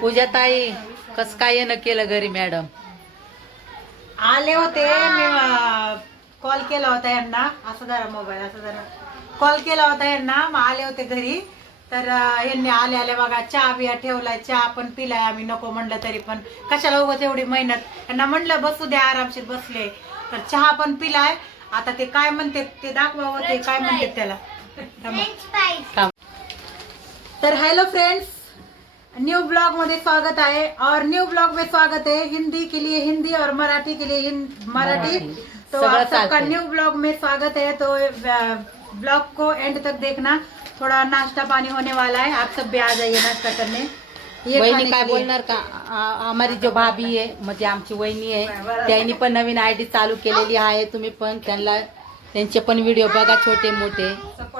पूजा ताई कस काय न केलं घरी मॅडम? आले होते मी कॉल केला होता यांना. असं जरा मोबाईल असं जरा. कॉल केला होता यांना मग आले होते घरी. तर यांनी आले आले बघा चहा बिया ठेवलाय चहा पण पिलाय आम्ही नको म्हणलं तरी पण. कशाला उगाच एवढी मेहनत? यांना म्हणलं बसू द्या आरामशीर बसले. तर चहा पण पिलाय. आता ते काय म्हणते ते दाखवा होते काय म्हणते त्याला? थांबा. तर हेलो फ्रेंड्स न्यू ब्लॉग में स्वागत है और न्यू ब्लॉग में स्वागत है हिंदी के लिए हिंदी और मराठी के लिए मराठी। तो आप सबका। न्यू ब्लॉग में स्वागत है तो ब्लॉग को एंड तक देखना. थोड़ा नाश्ता पानी होने वाला है. आप सब भी आ जाइए नाश्ता करने. ये वहिनी काय। बोलणार का? आ- आम्हारी जो भाभी आहे म्हणजे आमची वहिनी आहे त्यांनी पण नवीन आय डी चालू केलेली आहे. तुम्ही पण त्यांना त्यांचे पण व्हिडिओ बघा छोटे मोठे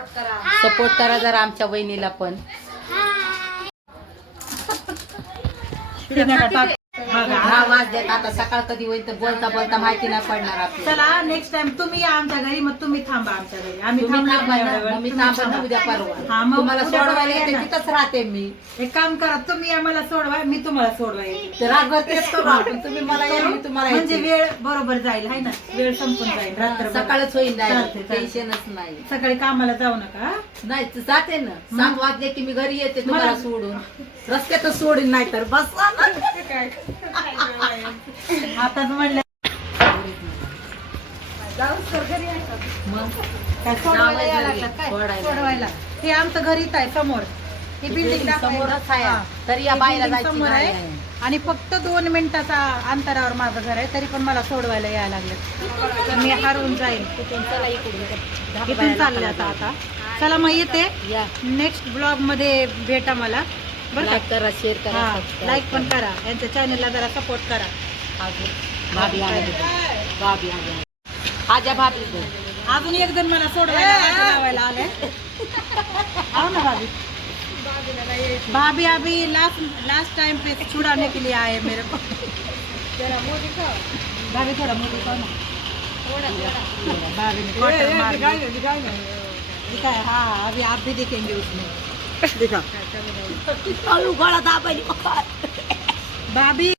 सपोर्ट करा. सपोर्ट करा जरा आमच्या वहिनीला पण. ते नका टाक. बघा. हा वाज देत आता सकाळ कधी होईल तर बोलता बोलता माहिती नाही पडणार आपल्याला चला नेक्स्ट टाइम तुम्ही या आमच्या घरी मग तुम्ही थांबा आमच्या घरी आम्ही तुम्ही थांबणार थांबा ना, वेळ. मग मी तुम्ही थांबा ना थांबा. उद्या हा, परवा मग तुम्हाला उद्या सोडवायला येते. तिथंच राहते मी एक काम करा तुम्ही आम्हाला सोडवा मी तुम्हाला सोडवा येते तर रातभर तेच करू आपण तुम्ही मला या मी तुम्हाला म्हणजे येते. वेळ बरोबर जाईल हाय ना वेळ संपून जाईल सकाळच होईल चालते, चालते. टेन्शनच नाही सकाळी कामाला जाऊ नका हा? नाही तर जाते ना सात वाजले की मी घरी येते तुम्हाला मला- सोडून रस्त्यातच सोडून नाही तर बस आताच म्हणलं. सोडवायला यायला काय? सोडवायला. हे आमचं घरीच आहे समोर. ही बिल्डिंग समोरच आहे. तरी या बाईला जायची समोर नाही आहे. आणि फक्त दोन मिनिटाचा अंतरावर माझं घर आहे तरी पण मला सोडवायला यायला लागलं. तर मी हरवून जाईल तिथून चला इकडून. इथून चालले आता आता. चला मग येते. या. नेक्स्ट ब्लॉगमध्ये भेटा मला. बरं का? करा शेअर करा हा subscribe लाईक पण करा. करा. यांच्या चॅनलला जरा सपोर्ट करा. अजून भाभी आले भाभी आले आजा भाभी अजून एक जण मला सोडवायला वाट लावायला आले. आओ ना भाभी? भाभी अभी लास्ट लास्ट टाइम पे छुड़ाने के लिए आए मेरे को. भाभी थोड़ा मोदी खाओ ना? भाभी ने मार। दिखाया हाँ अभी आप भी देखेंगे उसमें. दिखा भाभी